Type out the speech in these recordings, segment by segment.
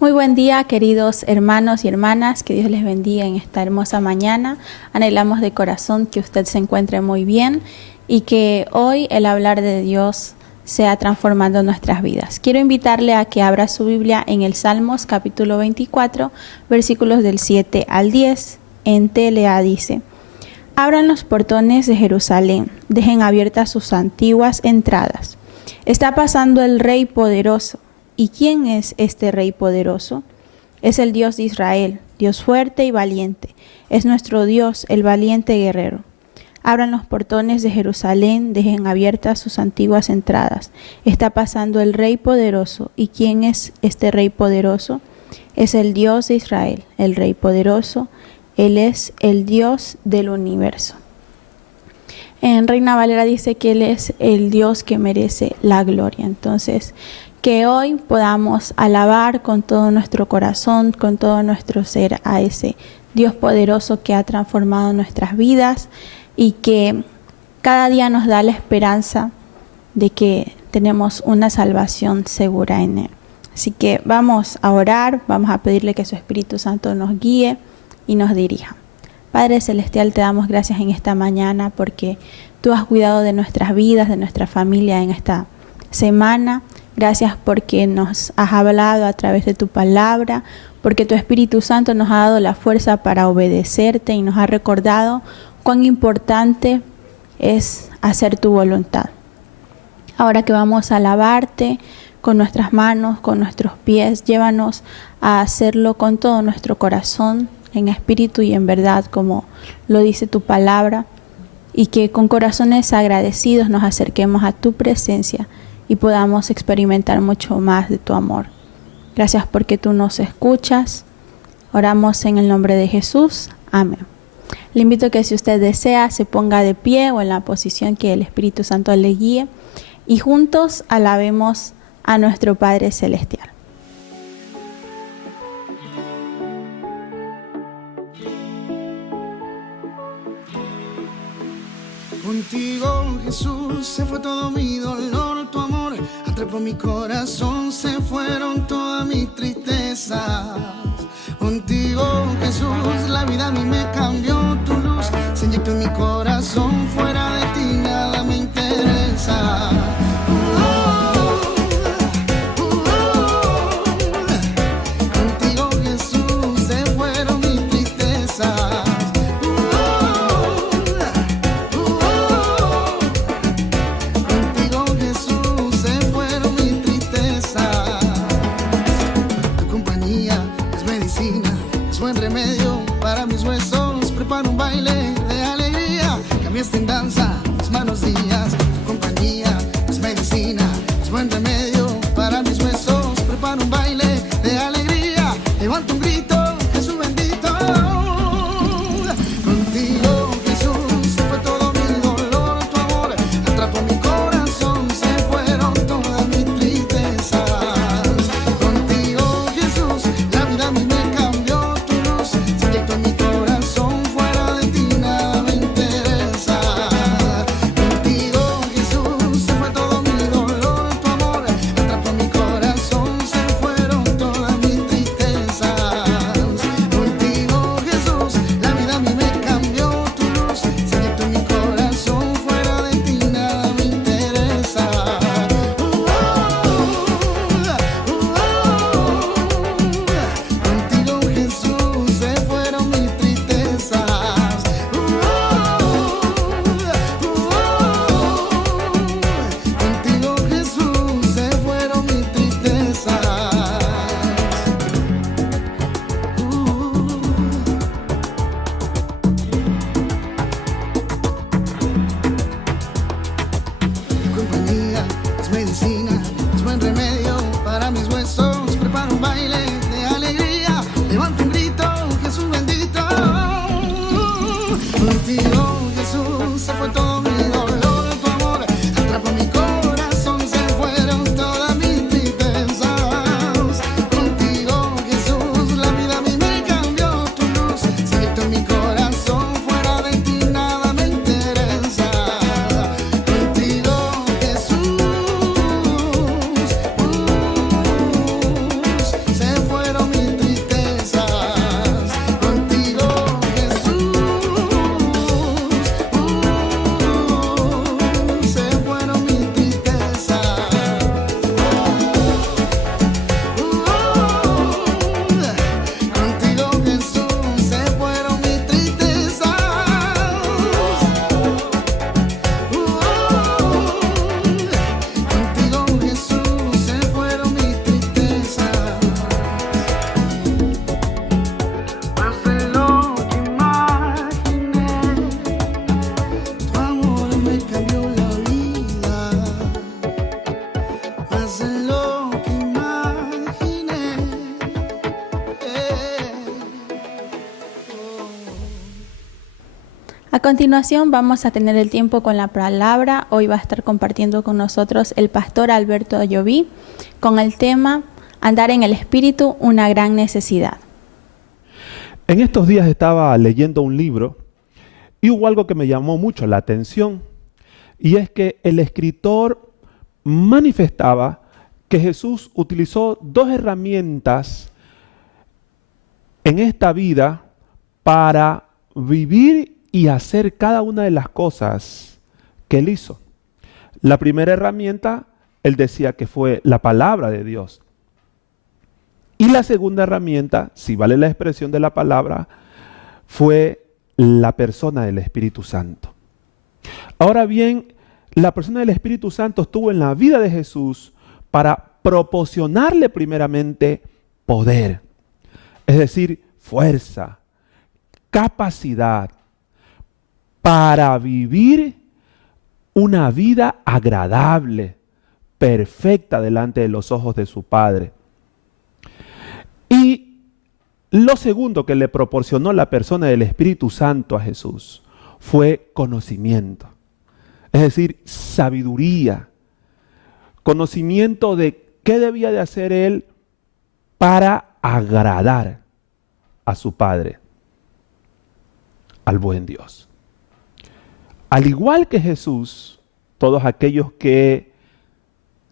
Muy buen día, queridos hermanos y hermanas, que Dios les bendiga en esta hermosa mañana. Anhelamos de corazón que usted se encuentre muy bien y que hoy el hablar de Dios sea transformando nuestras vidas. Quiero invitarle a que abra su Biblia en el Salmos capítulo 24, versículos del 7 al 10. En TLA dice: Abran los portones de Jerusalén, dejen abiertas sus antiguas entradas. Está pasando el Rey poderoso. ¿Y quién es este Rey poderoso? Es el Dios de Israel, Dios fuerte y valiente. Es nuestro Dios, el valiente guerrero. Abran los portones de Jerusalén, dejen abiertas sus antiguas entradas. Está pasando el Rey poderoso. ¿Y quién es este Rey poderoso? Es el Dios de Israel, el Rey poderoso. Él es el Dios del universo. En Reina Valera dice que Él es el Dios que merece la gloria. Entonces, que hoy podamos alabar con todo nuestro corazón, con todo nuestro ser a ese Dios poderoso que ha transformado nuestras vidas y que cada día nos da la esperanza de que tenemos una salvación segura en Él. Así que vamos a orar, vamos a pedirle que su Espíritu Santo nos guíe y nos dirija. Padre Celestial, te damos gracias en esta mañana porque tú has cuidado de nuestras vidas, de nuestra familia en esta semana. Gracias porque nos has hablado a través de tu palabra, porque tu Espíritu Santo nos ha dado la fuerza para obedecerte y nos ha recordado cuán importante es hacer tu voluntad. Ahora que vamos a alabarte con nuestras manos, con nuestros pies, llévanos a hacerlo con todo nuestro corazón, en espíritu y en verdad, como lo dice tu palabra, y que con corazones agradecidos nos acerquemos a tu presencia y podamos experimentar mucho más de tu amor. Gracias porque tú nos escuchas. Oramos en el nombre de Jesús. Amén. Le invito a que si usted desea se ponga de pie o en la posición que el Espíritu Santo le guíe y juntos alabemos a nuestro Padre Celestial. Contigo, Jesús, se fue todo mi dolor, tu amor atrapó mi corazón, se fueron todas mis tristezas. Contigo, Jesús, la vida a mí me cambió, tu luz se inyectó en mi corazón, fuera de ti nada me interesa. Contigo, Jesús, se fueron mis tristezas. Un baile de alegría, cambiaste en danza mis malos días. Tu compañía es medicina, es buen remedio para mis huesos. Prepara un baile de alegría, levanta un grito, Jesús bendito. Contigo, Jesús, se fue todo mi dolor, tu amor atrapó mi corazón, se fueron todas mis tristezas. Contigo, Jesús, la vida a mí me cambió, tu luz se inyectó en mi corazón. A continuación vamos a tener el tiempo con la palabra. Hoy va a estar compartiendo con nosotros el pastor Alberto Ayoví con el tema Andar en el Espíritu, una gran necesidad. En estos días estaba leyendo un libro y hubo algo que me llamó mucho la atención, y es que el escritor manifestaba que Jesús utilizó dos herramientas en esta vida para vivir y hacer cada una de las cosas que él hizo. La primera herramienta, él decía que fue la palabra de Dios. Y la segunda herramienta, si vale la expresión de la palabra, fue la persona del Espíritu Santo. Ahora bien, la persona del Espíritu Santo estuvo en la vida de Jesús para proporcionarle primeramente poder, es decir, fuerza, capacidad para vivir una vida agradable, perfecta delante de los ojos de su Padre. Y lo segundo que le proporcionó la persona del Espíritu Santo a Jesús fue conocimiento, es decir, sabiduría, conocimiento de qué debía de hacer él para agradar a su Padre, al buen Dios. Al igual que Jesús, todos aquellos que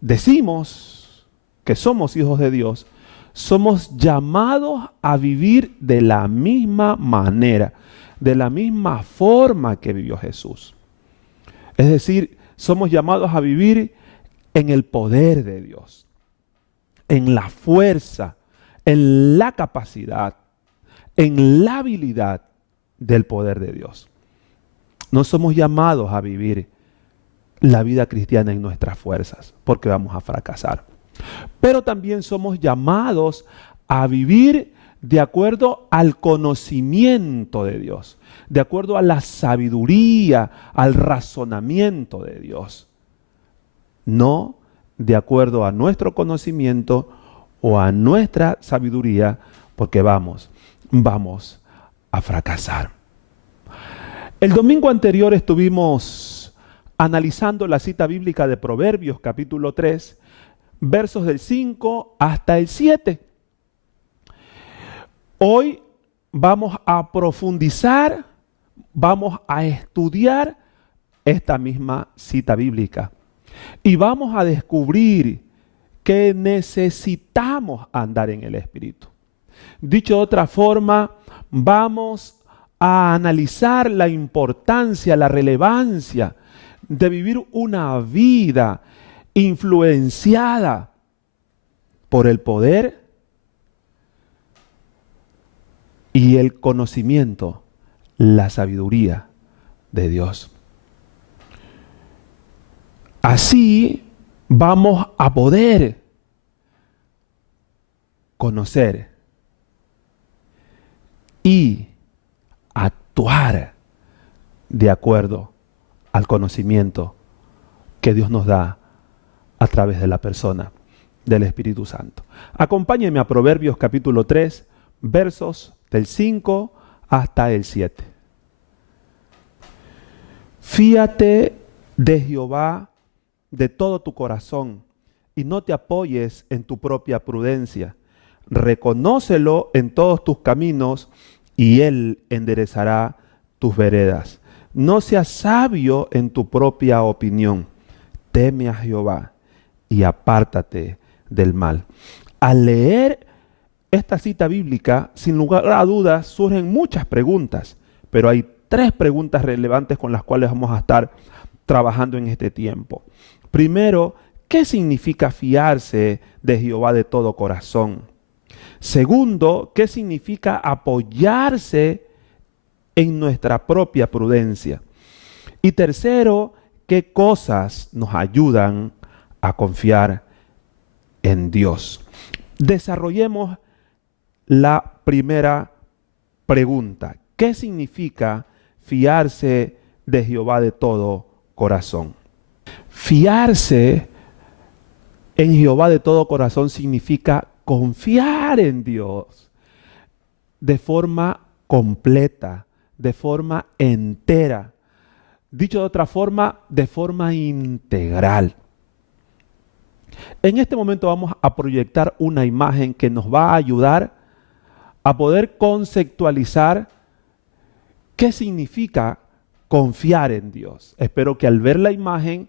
decimos que somos hijos de Dios, somos llamados a vivir de la misma manera, de la misma forma que vivió Jesús. Es decir, somos llamados a vivir en el poder de Dios, en la fuerza, en la capacidad, en la habilidad del poder de Dios. No somos llamados a vivir la vida cristiana en nuestras fuerzas, porque vamos a fracasar. Pero también somos llamados a vivir de acuerdo al conocimiento de Dios, de acuerdo a la sabiduría, al razonamiento de Dios. No de acuerdo a nuestro conocimiento o a nuestra sabiduría, porque vamos a fracasar. El domingo anterior estuvimos analizando la cita bíblica de Proverbios capítulo 3, versos del 5 hasta el 7. Hoy vamos a profundizar, vamos a estudiar esta misma cita bíblica y vamos a descubrir que necesitamos andar en el Espíritu. Dicho de otra forma, vamos a analizar la importancia, la relevancia de vivir una vida influenciada por el poder y el conocimiento, la sabiduría de Dios. Así vamos a poder conocer y actuar de acuerdo al conocimiento que Dios nos da a través de la persona del Espíritu Santo. Acompáñenme a Proverbios capítulo 3, versos del 5 hasta el 7. Fíate de Jehová de todo tu corazón y no te apoyes en tu propia prudencia. Reconócelo en todos tus caminos y Él enderezará tus veredas. No seas sabio en tu propia opinión. Teme a Jehová y apártate del mal. Al leer esta cita bíblica, sin lugar a dudas, surgen muchas preguntas, pero hay 3 preguntas relevantes con las cuales vamos a estar trabajando en este tiempo. Primero, ¿qué significa fiarse de Jehová de todo corazón? Segundo, ¿qué significa apoyarse en nuestra propia prudencia? Y tercero, ¿qué cosas nos ayudan a confiar en Dios? Desarrollemos la primera pregunta. ¿Qué significa fiarse de Jehová de todo corazón? Fiarse en Jehová de todo corazón significa confiar en Dios de forma completa, de forma entera. Dicho de otra forma, de forma integral. En este momento vamos a proyectar una imagen que nos va a ayudar a poder conceptualizar qué significa confiar en Dios. Espero que al ver la imagen,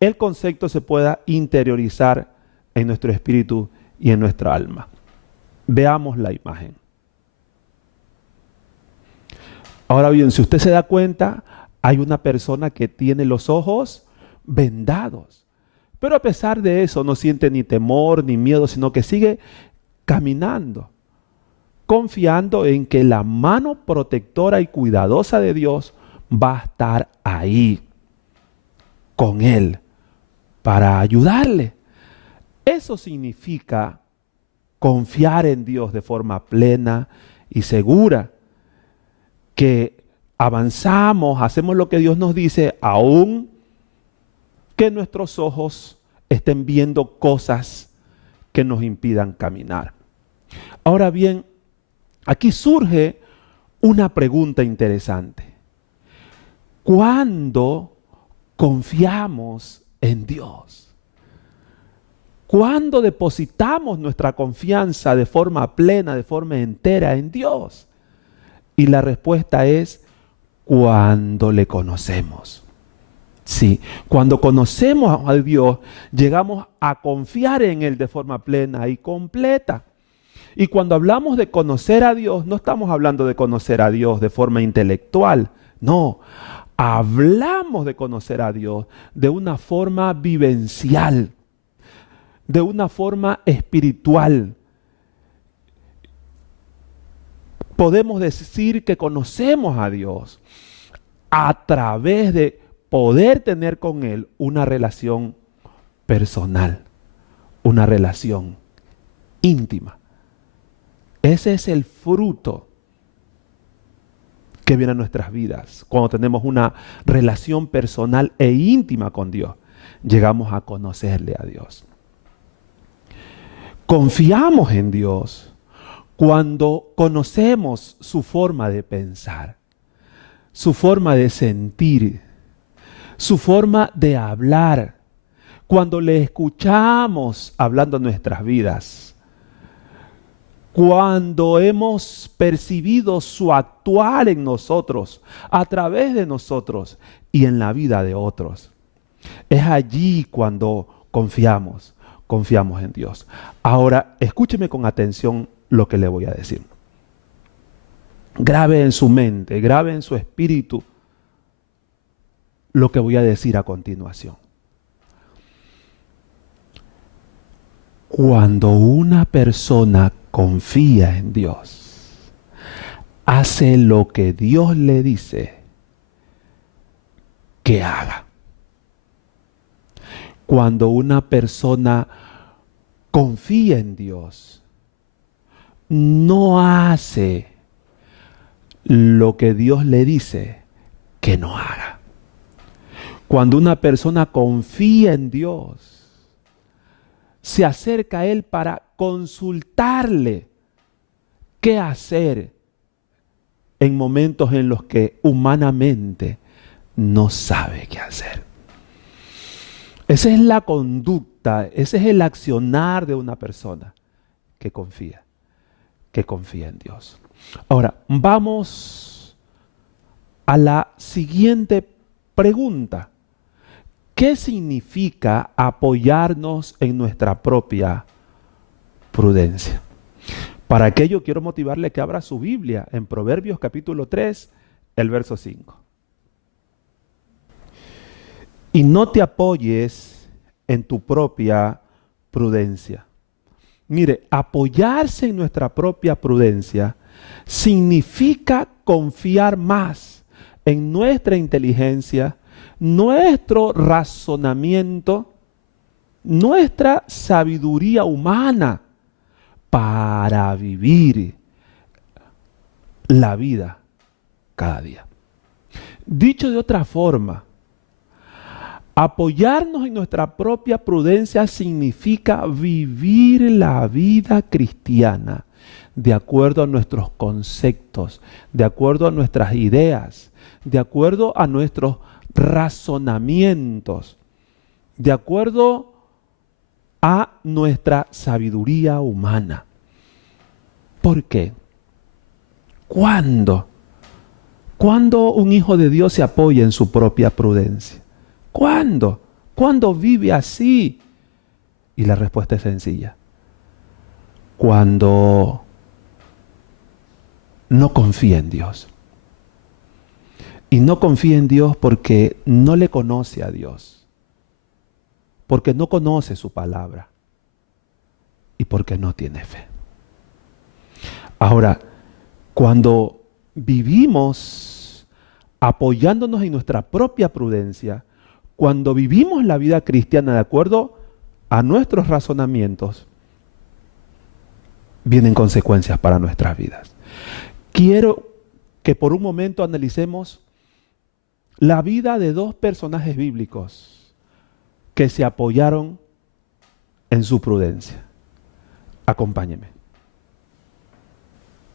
el concepto se pueda interiorizar en nuestro espíritu y en nuestra alma. Veamos la imagen. Ahora bien, si usted se da cuenta, hay una persona que tiene los ojos vendados. Pero a pesar de eso no siente ni temor ni miedo, sino que sigue caminando, confiando en que la mano protectora y cuidadosa de Dios va a estar ahí con él para ayudarle. Eso significa confiar en Dios de forma plena y segura, que avanzamos, hacemos lo que Dios nos dice, aún que nuestros ojos estén viendo cosas que nos impidan caminar. Ahora bien, aquí surge una pregunta interesante. ¿Cuándo confiamos en Dios? ¿Cuándo depositamos nuestra confianza de forma plena, de forma entera en Dios? Y la respuesta es cuando le conocemos. Sí, cuando conocemos a Dios, llegamos a confiar en Él de forma plena y completa. Y cuando hablamos de conocer a Dios, no estamos hablando de conocer a Dios de forma intelectual, no. Hablamos de conocer a Dios de una forma vivencial, de una forma espiritual. Podemos decir que conocemos a Dios a través de poder tener con Él una relación personal, una relación íntima. Ese es el fruto que viene a nuestras vidas. Cuando tenemos una relación personal e íntima con Dios, llegamos a conocerle a Dios. Confiamos en Dios cuando conocemos su forma de pensar, su forma de sentir, su forma de hablar, cuando le escuchamos hablando nuestras vidas, cuando hemos percibido su actuar en nosotros, a través de nosotros y en la vida de otros. Es allí cuando confiamos en Dios. Ahora, escúcheme con atención lo que le voy a decir. Grabe en su mente, grabe en su espíritu lo que voy a decir a continuación. Cuando una persona confía en Dios, hace lo que Dios le dice que haga. Cuando una persona confía en Dios, no hace lo que Dios le dice que no haga. Cuando una persona confía en Dios, se acerca a Él para consultarle qué hacer en momentos en los que humanamente no sabe qué hacer. Esa es la conducta, ese es el accionar de una persona que confía en Dios. Ahora, vamos a la siguiente pregunta. ¿Qué significa apoyarnos en nuestra propia prudencia? Para aquello quiero motivarle que abra su Biblia en Proverbios capítulo 3, el verso 5. Y no te apoyes en tu propia prudencia. Mire, apoyarse en nuestra propia prudencia significa confiar más en nuestra inteligencia, nuestro razonamiento, nuestra sabiduría humana para vivir la vida cada día. Dicho de otra forma, apoyarnos en nuestra propia prudencia significa vivir la vida cristiana de acuerdo a nuestros conceptos, de acuerdo a nuestras ideas, de acuerdo a nuestros razonamientos, de acuerdo a nuestra sabiduría humana. ¿Por qué? ¿Cuándo? ¿Cuándo un hijo de Dios se apoya en su propia prudencia? ¿Cuándo? ¿Cuándo vive así? Y la respuesta es sencilla. Cuando no confía en Dios. Y no confía en Dios porque no le conoce a Dios. Porque no conoce su palabra. Y porque no tiene fe. Ahora, cuando vivimos apoyándonos en nuestra propia prudencia, cuando vivimos la vida cristiana de acuerdo a nuestros razonamientos, vienen consecuencias para nuestras vidas. Quiero que por un momento analicemos la vida de dos personajes bíblicos que se apoyaron en su prudencia. Acompáñeme.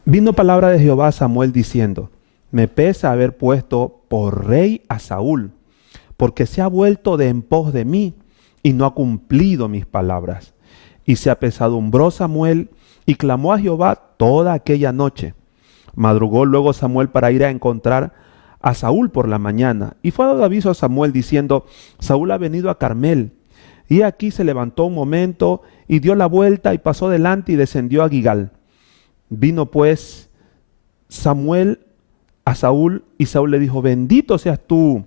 Vino palabra de Jehová a Samuel diciendo: me pesa haber puesto por rey a Saúl, porque se ha vuelto de en pos de mí y no ha cumplido mis palabras. Y se apesadumbró Samuel y clamó a Jehová toda aquella noche. Madrugó luego Samuel para ir a encontrar a Saúl por la mañana. Y fue dado aviso a Samuel diciendo: Saúl ha venido a Carmel. Y aquí se levantó un momento y dio la vuelta y pasó delante y descendió a Gigal. Vino pues Samuel a Saúl y Saúl le dijo: bendito seas tú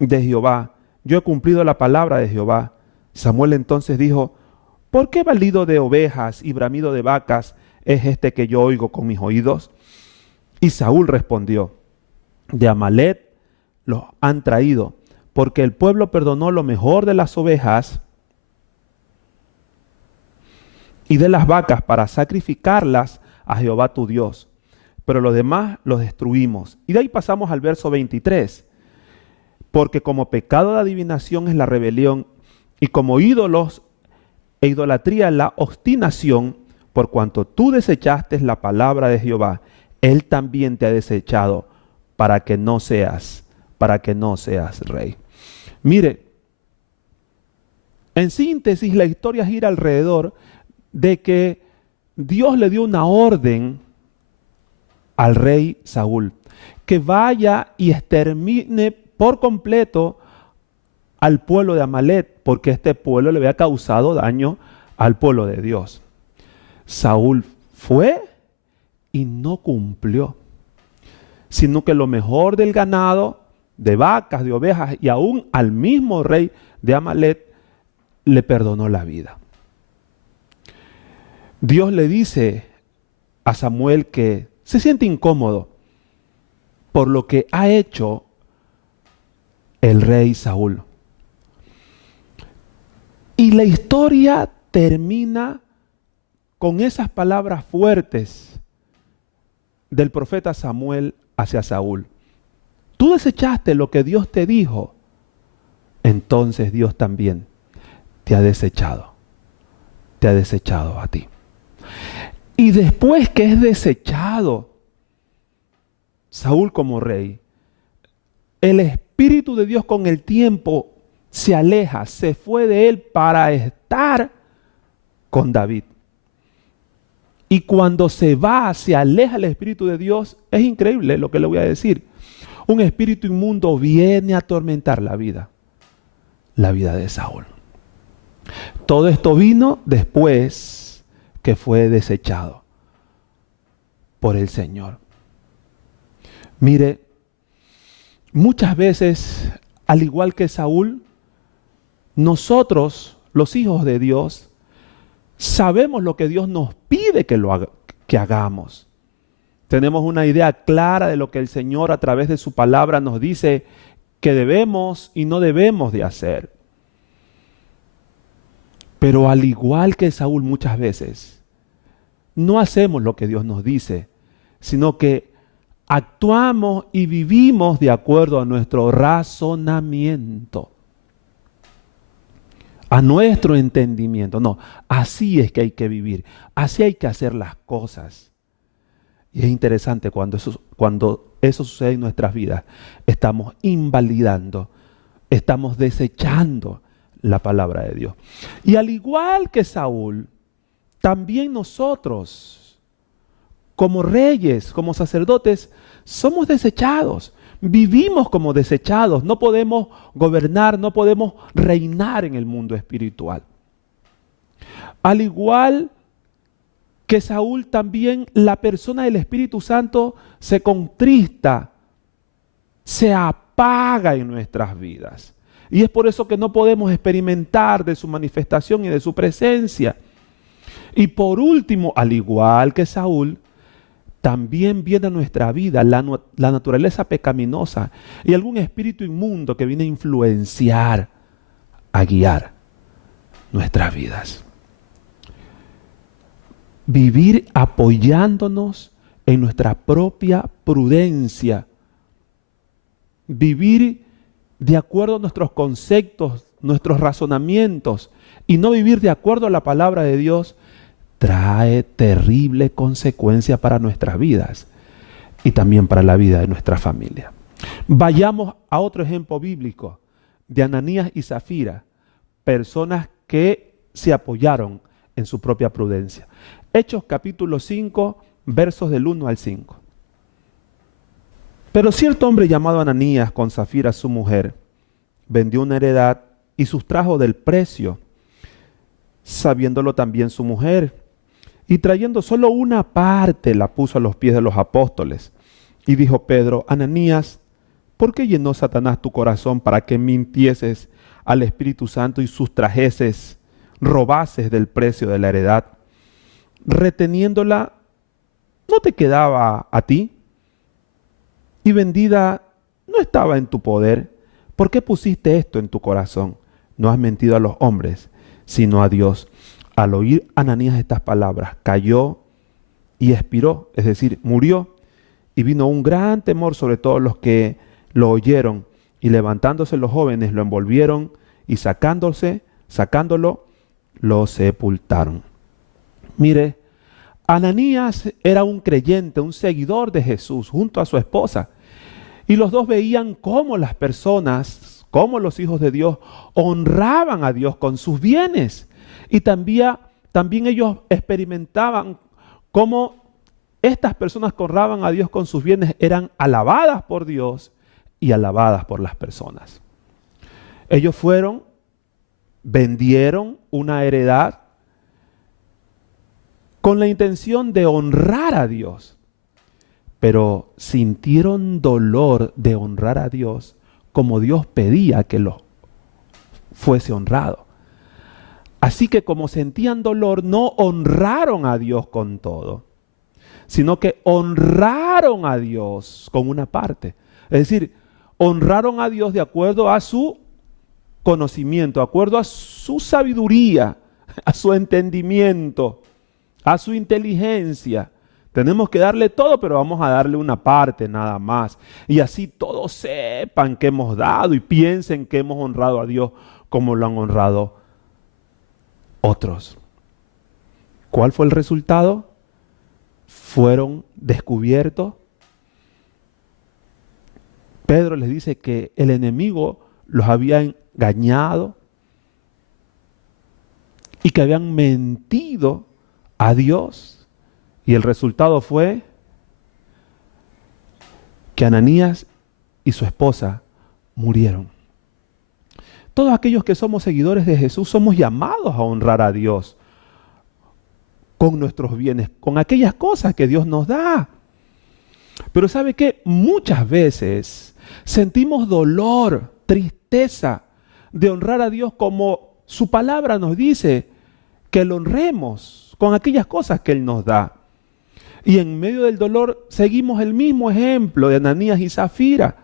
de Jehová, yo he cumplido la palabra de Jehová. Samuel entonces dijo: ¿por qué balido de ovejas y bramido de vacas es este que yo oigo con mis oídos? Y Saúl respondió: de Amalec los han traído, porque el pueblo perdonó lo mejor de las ovejas y de las vacas para sacrificarlas a Jehová tu Dios. Pero los demás los destruimos. Y de ahí pasamos al verso 23. Porque como pecado de adivinación es la rebelión, y como ídolos e idolatría la obstinación, por cuanto tú desechaste la palabra de Jehová, Él también te ha desechado para que no seas rey. Mire, en síntesis, la historia gira alrededor de que Dios le dio una orden al rey Saúl, que vaya y extermine por completo al pueblo de Amalec, porque este pueblo le había causado daño al pueblo de Dios. Saúl fue y no cumplió, sino que lo mejor del ganado, de vacas, de ovejas, y aún al mismo rey de Amalec, le perdonó la vida. Dios le dice a Samuel que se siente incómodo por lo que ha hecho el rey Saúl. Y la historia termina con esas palabras fuertes del profeta Samuel hacia Saúl. Tú desechaste lo que Dios te dijo, entonces Dios también te ha desechado a ti. Y después que es desechado Saúl como rey, el Espíritu de Dios con el tiempo se aleja, se fue de él para estar con David. Y cuando se va, se aleja el Espíritu de Dios, es increíble lo que le voy a decir. Un espíritu inmundo viene a atormentar la vida de Saúl. Todo esto vino después que fue desechado por el Señor. Mire, muchas veces, al igual que Saúl, nosotros, los hijos de Dios, sabemos lo que Dios nos pide que hagamos. Tenemos una idea clara de lo que el Señor a través de su palabra nos dice que debemos y no debemos de hacer. Pero al igual que Saúl muchas veces, no hacemos lo que Dios nos dice, sino que actuamos y vivimos de acuerdo a nuestro razonamiento. a nuestro entendimiento. No, así es que hay que vivir, así hay que hacer las cosas. Y es interesante cuando eso sucede en nuestras vidas, estamos invalidando, estamos desechando la palabra de Dios. Y al igual que Saúl, también nosotros, como reyes, como sacerdotes, somos desechados. Vivimos como desechados, no podemos gobernar, no podemos reinar en el mundo espiritual. Al igual que Saúl, también la persona del Espíritu Santo se contrista, se apaga en nuestras vidas. Y es por eso que no podemos experimentar de su manifestación y de su presencia. Y por último, al igual que Saúl, también viene a nuestra vida la naturaleza pecaminosa y algún espíritu inmundo que viene a influenciar, a guiar nuestras vidas. Vivir apoyándonos en nuestra propia prudencia. Vivir de acuerdo a nuestros conceptos, nuestros razonamientos y no vivir de acuerdo a la palabra de Dios trae terrible consecuencia para nuestras vidas y también para la vida de nuestra familia. Vayamos a otro ejemplo bíblico de Ananías y Zafira, personas que se apoyaron en su propia prudencia. Hechos capítulo 5, versos del 1 al 5. Pero cierto hombre llamado Ananías, con Zafira su mujer, vendió una heredad y sustrajo del precio, sabiéndolo también su mujer. Y trayendo solo una parte, la puso a los pies de los apóstoles. Y dijo Pedro: Ananías, ¿por qué llenó Satanás tu corazón para que mintieses al Espíritu Santo y sustrajeses, robases del precio de la heredad? Reteniéndola, ¿no te quedaba a ti? Y vendida, ¿no estaba en tu poder? ¿Por qué pusiste esto en tu corazón? No has mentido a los hombres, sino a Dios. Al oír Ananías estas palabras, cayó y expiró, es decir, murió, y vino un gran temor sobre todos los que lo oyeron, y levantándose los jóvenes lo envolvieron y sacándolo, lo sepultaron. Mire, Ananías era un creyente, un seguidor de Jesús junto a su esposa, y los dos veían cómo las personas, cómo los hijos de Dios honraban a Dios con sus bienes. Y también ellos experimentaban cómo estas personas que honraban a Dios con sus bienes eran alabadas por Dios y alabadas por las personas. Ellos vendieron una heredad con la intención de honrar a Dios, pero sintieron dolor de honrar a Dios como Dios pedía que lo fuese honrado. Así que como sentían dolor, no honraron a Dios con todo, sino que honraron a Dios con una parte. Es decir, honraron a Dios de acuerdo a su conocimiento, de acuerdo a su sabiduría, a su entendimiento, a su inteligencia. Tenemos que darle todo, pero vamos a darle una parte nada más. Y así todos sepan que hemos dado y piensen que hemos honrado a Dios como lo han honrado otros. ¿Cuál fue el resultado? Fueron descubiertos. Pedro les dice que el enemigo los había engañado y que habían mentido a Dios. Y el resultado fue que Ananías y su esposa murieron. Todos aquellos que somos seguidores de Jesús somos llamados a honrar a Dios con nuestros bienes, con aquellas cosas que Dios nos da. Pero ¿sabe qué? Muchas veces sentimos dolor, tristeza de honrar a Dios como su palabra nos dice que lo honremos con aquellas cosas que Él nos da. Y en medio del dolor seguimos el mismo ejemplo de Ananías y Zafira.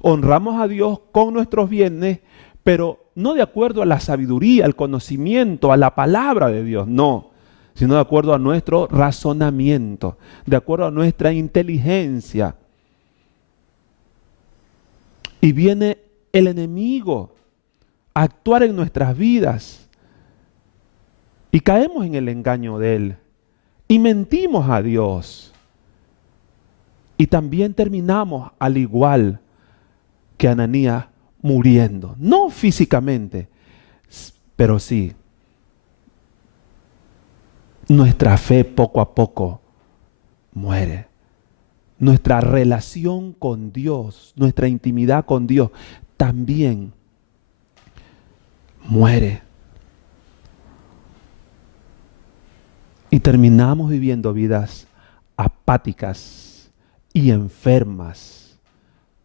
Honramos a Dios con nuestros bienes, pero no de acuerdo a la sabiduría, al conocimiento, a la palabra de Dios, no, sino de acuerdo a nuestro razonamiento, de acuerdo a nuestra inteligencia. Y viene el enemigo a actuar en nuestras vidas, y caemos en el engaño de él y mentimos a Dios. Y también terminamos al igual que Ananías, muriendo. No físicamente, pero sí. Nuestra fe poco a poco muere. Nuestra relación con Dios, nuestra intimidad con Dios también muere. Y terminamos viviendo vidas apáticas y enfermas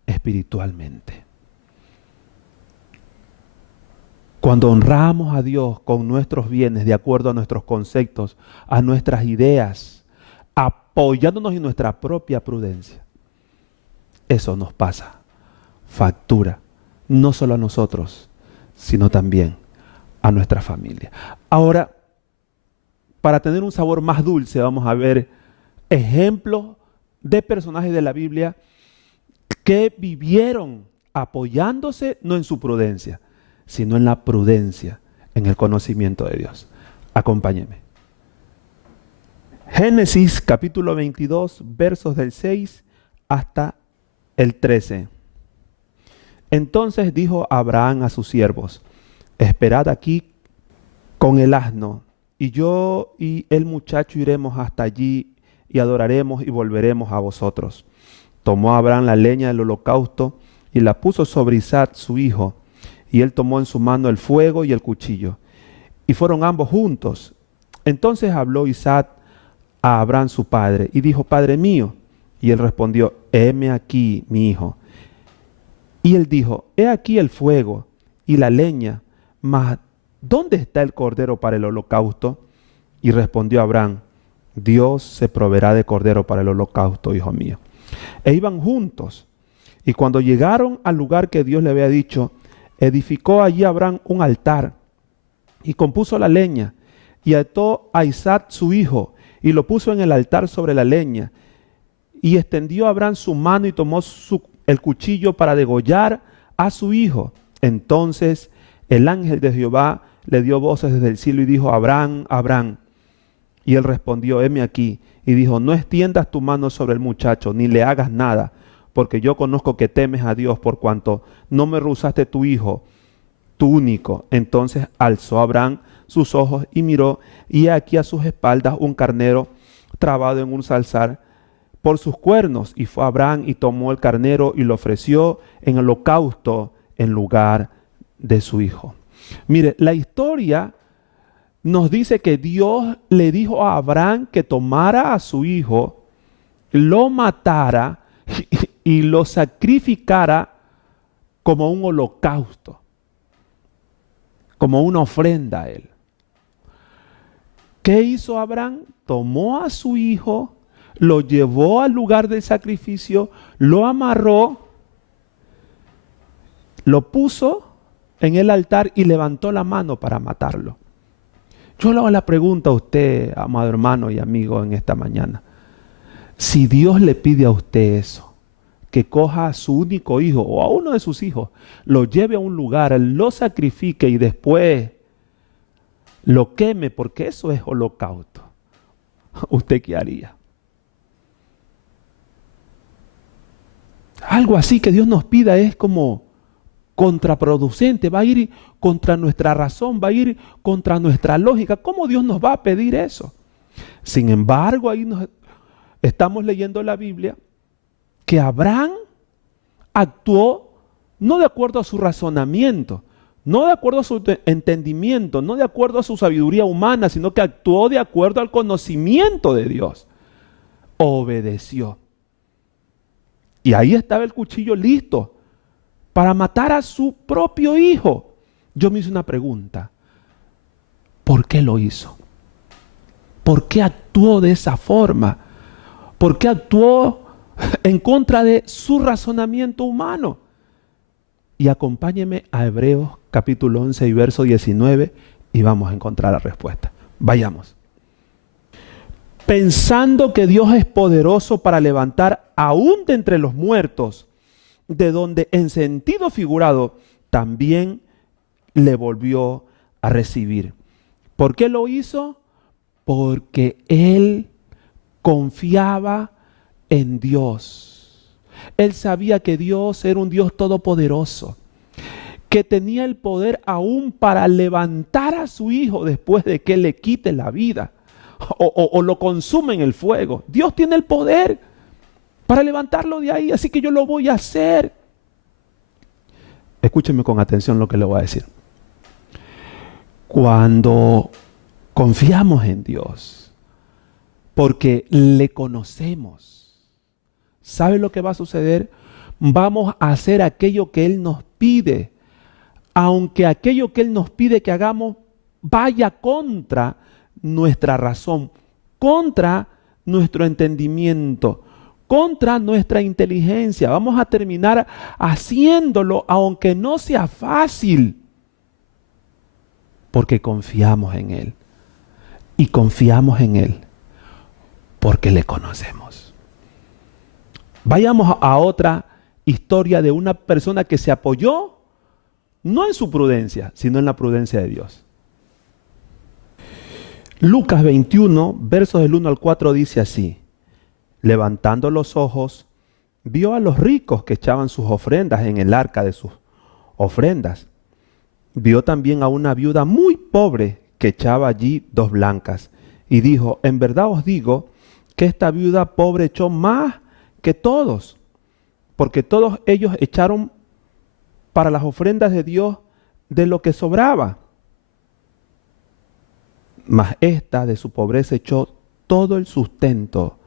espiritualmente. Cuando honramos a Dios con nuestros bienes, de acuerdo a nuestros conceptos, a nuestras ideas, apoyándonos en nuestra propia prudencia, eso nos pasa factura, no solo a nosotros, sino también a nuestra familia. Ahora, para tener un sabor más dulce, vamos a ver ejemplos de personajes de la Biblia que vivieron apoyándose no en su prudencia, sino en la prudencia, en el conocimiento de Dios. Acompáñenme. Génesis capítulo 22, versos del 6 hasta el 13. Entonces dijo Abraham a sus siervos: esperad aquí con el asno, y yo y el muchacho iremos hasta allí y adoraremos y volveremos a vosotros. Tomó Abraham la leña del holocausto y la puso sobre Isaac su hijo, y él tomó en su mano el fuego y el cuchillo, y fueron ambos juntos. Entonces habló Isaac a Abraham su padre, y dijo: Padre mío. Y él respondió: heme aquí, mi hijo. Y él dijo: he aquí el fuego y la leña, mas ¿dónde está el cordero para el holocausto? Y respondió Abraham: Dios se proveerá de cordero para el holocausto, hijo mío. E iban juntos, y cuando llegaron al lugar que Dios le había dicho, edificó allí Abraham un altar, y compuso la leña, y ató a Isaac su hijo, y lo puso en el altar sobre la leña. Y extendió Abraham su mano y tomó el cuchillo para degollar a su hijo. Entonces el ángel de Jehová le dio voces desde el cielo y dijo: Abraham, Abraham. Y él respondió: heme aquí. Y dijo: no extiendas tu mano sobre el muchacho, ni le hagas nada, porque yo conozco que temes a Dios, por cuanto no me rehusaste tu hijo, tu único. Entonces alzó Abraham sus ojos y miró, y aquí a sus espaldas un carnero trabado en un zarzal por sus cuernos. Y fue Abraham y tomó el carnero y lo ofreció en holocausto en lugar de su hijo. Mire, la historia nos dice que Dios le dijo a Abraham que tomara a su hijo, lo matara y lo sacrificara como un holocausto, como una ofrenda a él. ¿Qué hizo Abraham? Tomó a su hijo, lo llevó al lugar del sacrificio, lo amarró, lo puso en el altar y levantó la mano para matarlo. Yo le hago la pregunta a usted, amado hermano y amigo, en esta mañana. Si Dios le pide a usted eso, que coja a su único hijo o a uno de sus hijos, lo lleve a un lugar, lo sacrifique y después lo queme, porque eso es holocausto, ¿usted qué haría? Algo así que Dios nos pida es como contraproducente, va a ir contra nuestra razón, va a ir contra nuestra lógica. ¿Cómo Dios nos va a pedir eso? Sin embargo, ahí estamos leyendo la Biblia que Abraham actuó no de acuerdo a su razonamiento, no de acuerdo a su entendimiento, no de acuerdo a su sabiduría humana, sino que actuó de acuerdo al conocimiento de Dios. Obedeció. Y ahí estaba el cuchillo listo para matar a su propio hijo. Yo me hice una pregunta: ¿por qué lo hizo? ¿Por qué actuó de esa forma? ¿Por qué actuó en contra de su razonamiento humano? Y acompáñeme a Hebreos capítulo 11 y verso 19 y vamos a encontrar la respuesta. Vayamos. Pensando que Dios es poderoso para levantar aún de entre los muertos, de donde en sentido figurado también le volvió a recibir. ¿Por qué lo hizo? Porque él confiaba en Dios. Él sabía que Dios era un Dios todopoderoso, que tenía el poder aún para levantar a su hijo después de que le quite la vida o lo consume en el fuego. Dios tiene el poder para levantarlo de ahí, así que yo lo voy a hacer. Escúchenme con atención lo que le voy a decir. Cuando confiamos en Dios, porque le conocemos, ¿sabe lo que va a suceder? Vamos a hacer aquello que Él nos pide, aunque aquello que Él nos pide que hagamos vaya contra nuestra razón, contra nuestro entendimiento, contra nuestra inteligencia. Vamos a terminar haciéndolo aunque no sea fácil, porque confiamos en Él. Y confiamos en Él porque le conocemos. Vayamos a otra historia de una persona que se apoyó no en su prudencia, sino en la prudencia de Dios. Lucas 21, versos del 1 al 4 dice así: levantando los ojos, vio a los ricos que echaban sus ofrendas en el arca de sus ofrendas. Vio también a una viuda muy pobre que echaba allí 2 blancas. Y dijo: en verdad os digo que esta viuda pobre echó más que todos, porque todos ellos echaron para las ofrendas de Dios de lo que sobraba. Mas esta de su pobreza echó todo el sustento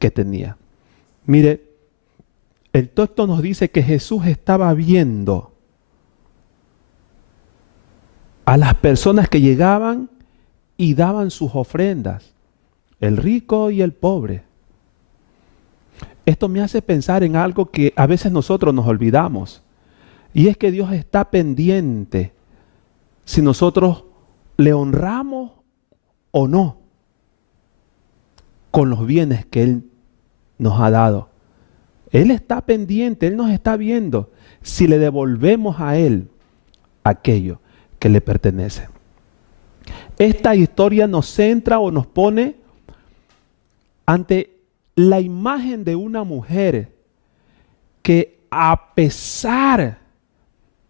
que tenía. Mire, el texto nos dice que Jesús estaba viendo a las personas que llegaban y daban sus ofrendas, el rico y el pobre. Esto me hace pensar en algo que a veces nosotros nos olvidamos, y es que Dios está pendiente si nosotros le honramos o no con los bienes que Él nos ha dado. Él está pendiente, Él nos está viendo si le devolvemos a Él aquello que le pertenece. Esta historia nos centra o nos pone ante la imagen de una mujer que, a pesar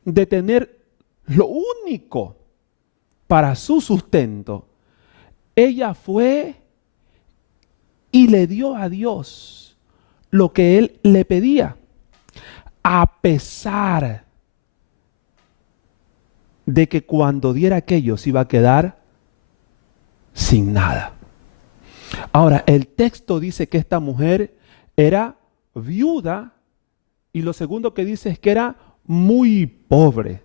de tener lo único para su sustento, ella fue y le dio a Dios lo que Él le pedía, a pesar de que cuando diera aquello se iba a quedar sin nada. Ahora, el texto dice que esta mujer era viuda, y lo segundo que dice es que era muy pobre.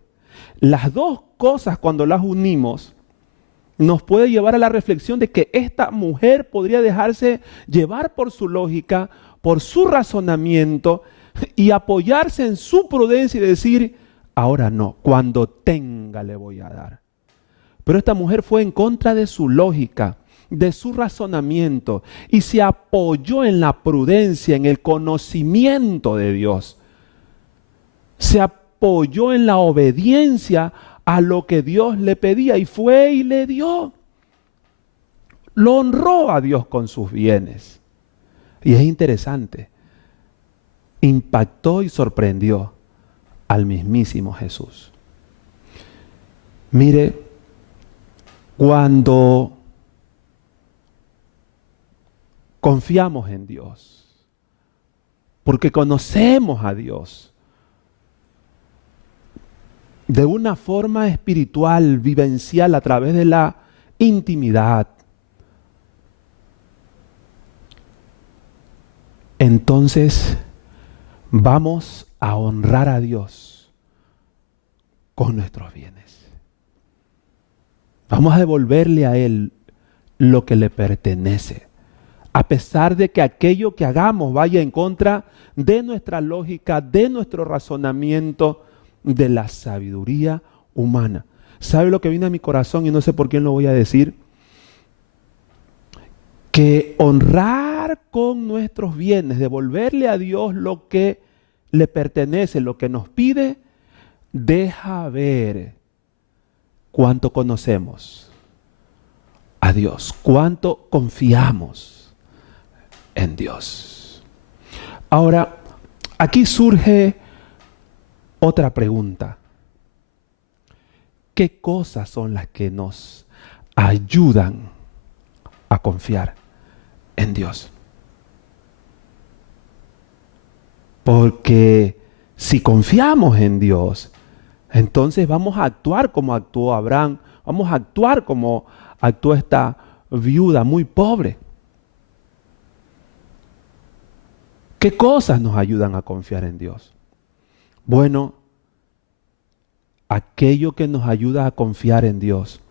Las dos cosas, cuando las unimos, nos puede llevar a la reflexión de que esta mujer podría dejarse llevar por su lógica, por su razonamiento, y apoyarse en su prudencia y decir: ahora no, cuando tenga le voy a dar. Pero esta mujer fue en contra de su lógica, de su razonamiento, y se apoyó en la prudencia, en el conocimiento de Dios. Se apoyó en la obediencia a lo que Dios le pedía, y fue y le dio. Lo honró a Dios con sus bienes. Y es interesante, impactó y sorprendió al mismísimo Jesús. Mire, cuando confiamos en Dios, porque conocemos a Dios de una forma espiritual, vivencial, a través de la intimidad, entonces vamos a honrar a Dios con nuestros bienes. Vamos a devolverle a Él lo que le pertenece, a pesar de que aquello que hagamos vaya en contra de nuestra lógica, de nuestro razonamiento, de la sabiduría humana. ¿Sabe lo que viene a mi corazón? Y no sé por quién lo voy a decir. Que honrar con nuestros bienes, devolverle a Dios lo que le pertenece, lo que nos pide, deja ver cuánto conocemos a Dios? ¿Cuánto confiamos en Dios? Ahora, aquí surge otra pregunta. ¿Qué cosas son las que nos ayudan a confiar en Dios? Porque si confiamos en Dios, entonces vamos a actuar como actuó Abraham, vamos a actuar como actuó esta viuda muy pobre. ¿Qué cosas nos ayudan a confiar en Dios? Bueno, aquello que nos ayuda a confiar en Dios,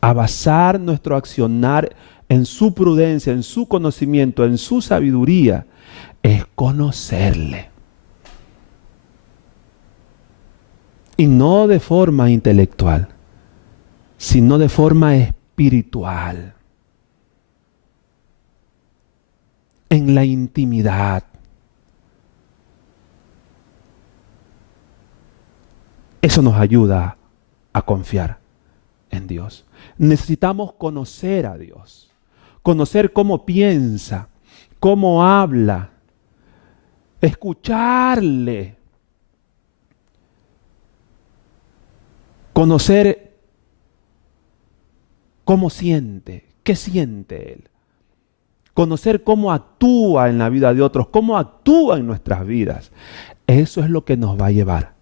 a basar nuestro accionar en su prudencia, en su conocimiento, en su sabiduría, es conocerle. Y no de forma intelectual, sino de forma espiritual. En la intimidad. Eso nos ayuda a confiar en Dios. Necesitamos conocer a Dios. Conocer cómo piensa, cómo habla. Escucharle. Conocer cómo siente, qué siente Él. Conocer cómo actúa en la vida de otros, cómo actúa en nuestras vidas. Eso es lo que nos va a llevar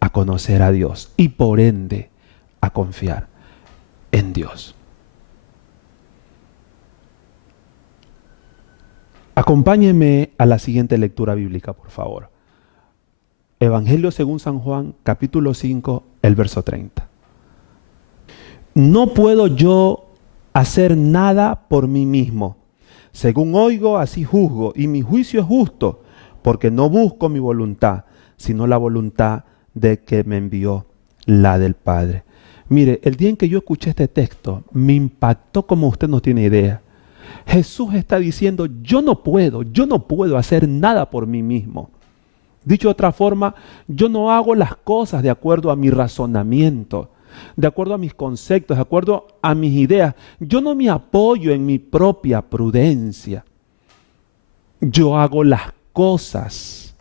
a conocer a Dios y por ende a confiar en Dios. Acompáñenme a la siguiente lectura bíblica, por favor. Evangelio según San Juan, capítulo 5, el verso 30. No puedo yo hacer nada por mí mismo. Según oigo, así juzgo, y mi juicio es justo, porque no busco mi voluntad, sino la voluntad de que me envió, la del Padre. Mire, el día en que yo escuché este texto, me impactó como usted no tiene idea. Jesús está diciendo, yo no puedo hacer nada por mí mismo. Dicho de otra forma, yo no hago las cosas de acuerdo a mi razonamiento, de acuerdo a mis conceptos, de acuerdo a mis ideas. Yo no me apoyo en mi propia prudencia. Yo hago las cosas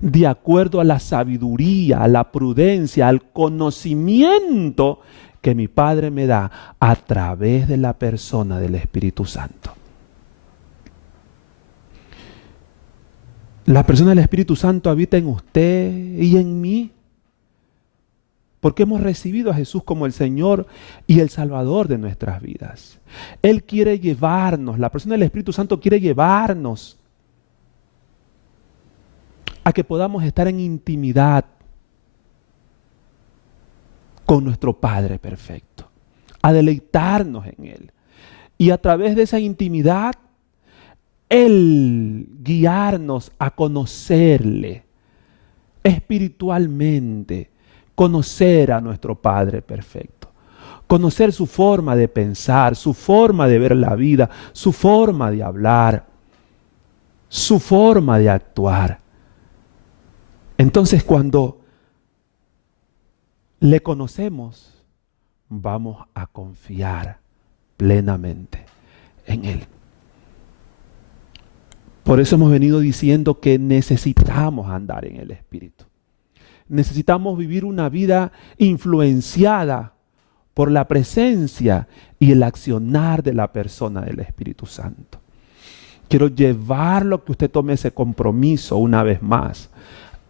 de acuerdo a la sabiduría, a la prudencia, al conocimiento que mi Padre me da a través de la persona del Espíritu Santo. La persona del Espíritu Santo habita en usted y en mí, porque hemos recibido a Jesús como el Señor y el Salvador de nuestras vidas. Él quiere llevarnos, la persona del Espíritu Santo quiere llevarnos a que podamos estar en intimidad con nuestro Padre perfecto, a deleitarnos en Él. Y a través de esa intimidad, Él guiarnos a conocerle espiritualmente, conocer a nuestro Padre perfecto, conocer su forma de pensar, su forma de ver la vida, su forma de hablar, su forma de actuar. Entonces, cuando le conocemos, vamos a confiar plenamente en Él. Por eso hemos venido diciendo que necesitamos andar en el Espíritu. Necesitamos vivir una vida influenciada por la presencia y el accionar de la persona del Espíritu Santo. Quiero llevarlo a que usted tome ese compromiso una vez más,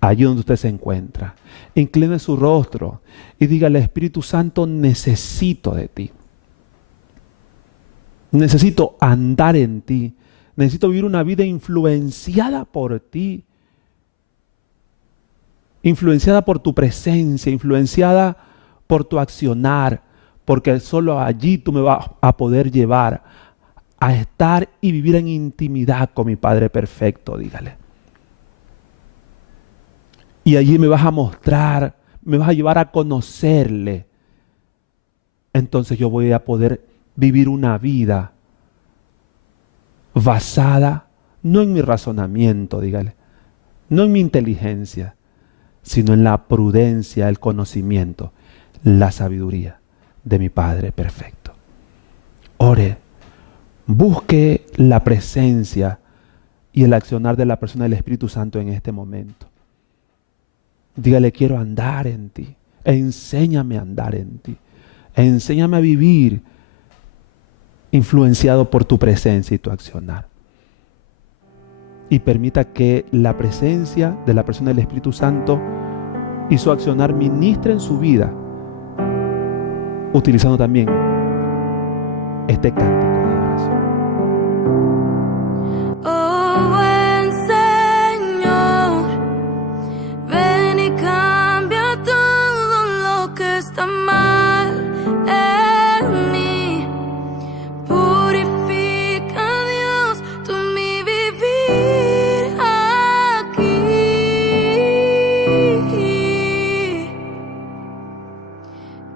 allí donde usted se encuentra. Incline su rostro y dígale, Espíritu Santo, necesito de ti. Necesito andar en ti. Necesito vivir una vida influenciada por ti. Influenciada por tu presencia, influenciada por tu accionar, porque solo allí tú me vas a poder llevar a estar y vivir en intimidad con mi Padre perfecto, dígale. Y allí me vas a mostrar, me vas a llevar a conocerle. Entonces yo voy a poder vivir una vida basada no en mi razonamiento, dígale, no en mi inteligencia, sino en la prudencia, el conocimiento, la sabiduría de mi Padre perfecto. ore, busque la presencia y el accionar de la persona del Espíritu Santo en este momento. Dígale, quiero andar en ti, enséñame a andar en ti, enséñame a vivir influenciado por tu presencia y tu accionar. Y permita que la presencia de la persona del Espíritu Santo y su accionar ministre en su vida, utilizando también este cántico de adoración. Oh, buen Señor, ven y cambia todo lo que está mal en mí. Purifica, Dios, tú mi vivir aquí.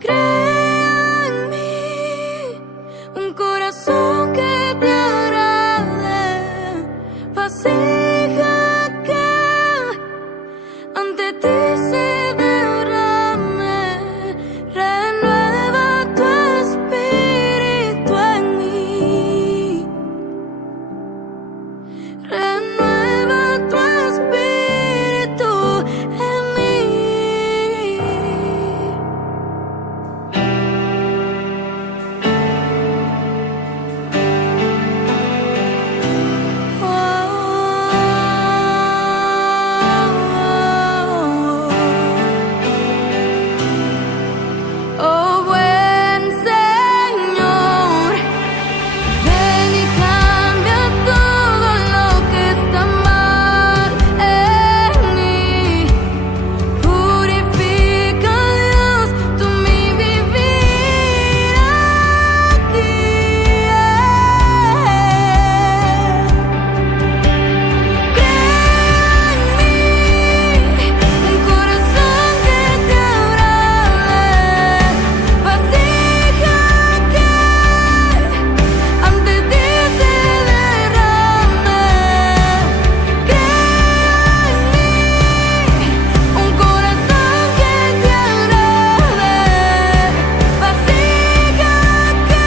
Crea en mí un corazón que te agrade, vasija que ante ti se derrame, renueva tu espíritu en mí, renueva tu espíritu en mí. Oh, buen Señor, ven y cambia todo lo que está mal en mí. Purifica, Dios, tú mi vivir aquí. Crea en mí un corazón que te agrade, vasija que ante ti se derrame. Crea en mí un corazón que te agrade, vasija que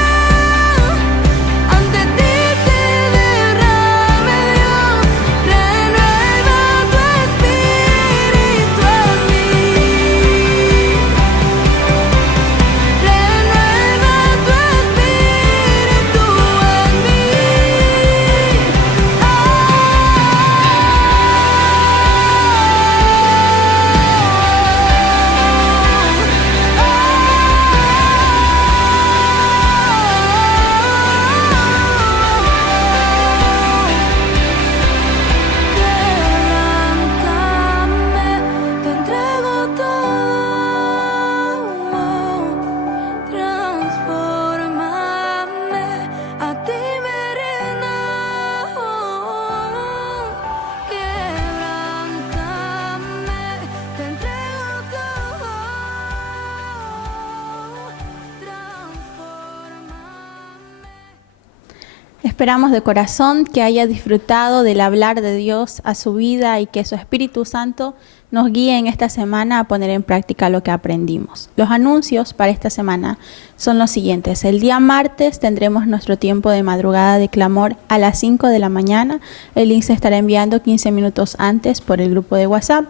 ante ti se derrame. Dios, renueva tu espíritu en mí, renueva tu espíritu en mí. Quebrántame, te entrego todo, transfórmame, a ti me rindo. Quebrántame, te entrego todo, transfórmame. Esperamos de corazón que haya disfrutado del hablar de Dios a su vida y que su Espíritu Santo nos guíe en esta semana a poner en práctica lo que aprendimos. Los anuncios para esta semana son los siguientes. El día martes tendremos nuestro tiempo de madrugada de clamor a las 5 de la mañana. El link se estará enviando 15 minutos antes por el grupo de WhatsApp.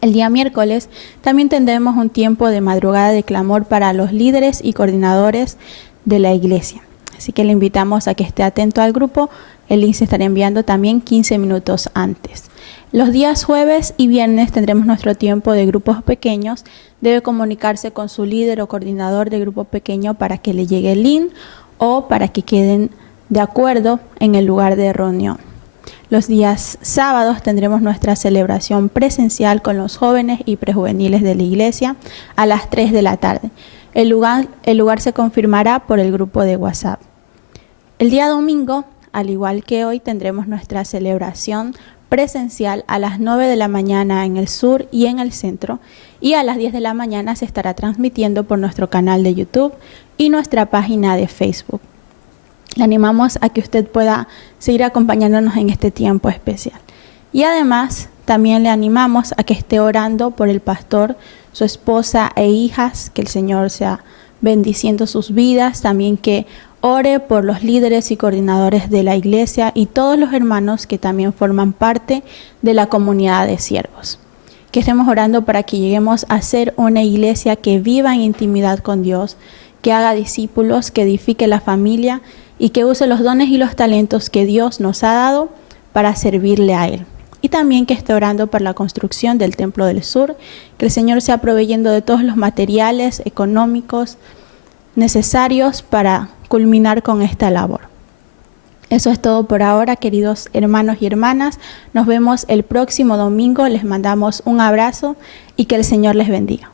El día miércoles también tendremos un tiempo de madrugada de clamor para los líderes y coordinadores de la iglesia. Así que le invitamos a que esté atento al grupo. El link se estará enviando también 15 minutos antes. Los días jueves y viernes tendremos nuestro tiempo de grupos pequeños. Debe comunicarse con su líder o coordinador de grupo pequeño para que le llegue el link o para que queden de acuerdo en el lugar de reunión. Los días sábados tendremos nuestra celebración presencial con los jóvenes y prejuveniles de la iglesia a las 3 de la tarde. El lugar se confirmará por el grupo de WhatsApp. El día domingo, al igual que hoy, tendremos nuestra celebración presencial a las 9 de la mañana en el sur y en el centro, y a las 10 de la mañana se estará transmitiendo por nuestro canal de YouTube y nuestra página de Facebook. Le animamos a que usted pueda seguir acompañándonos en este tiempo especial. Y además, también le animamos a que esté orando por el pastor, su esposa e hijas, que el Señor sea bendiciendo sus vidas. También que Ore por los líderes y coordinadores de la iglesia y todos los hermanos que también forman parte de la comunidad de siervos. Que estemos orando para que lleguemos a ser una iglesia que viva en intimidad con Dios, que haga discípulos, que edifique la familia y que use los dones y los talentos que Dios nos ha dado para servirle a Él. Y también que esté orando por la construcción del Templo del Sur, que el Señor sea proveyendo de todos los materiales económicos necesarios para culminar con esta labor. Eso es todo por ahora, queridos hermanos y hermanas. Nos vemos el próximo domingo. Les mandamos un abrazo y que el Señor les bendiga.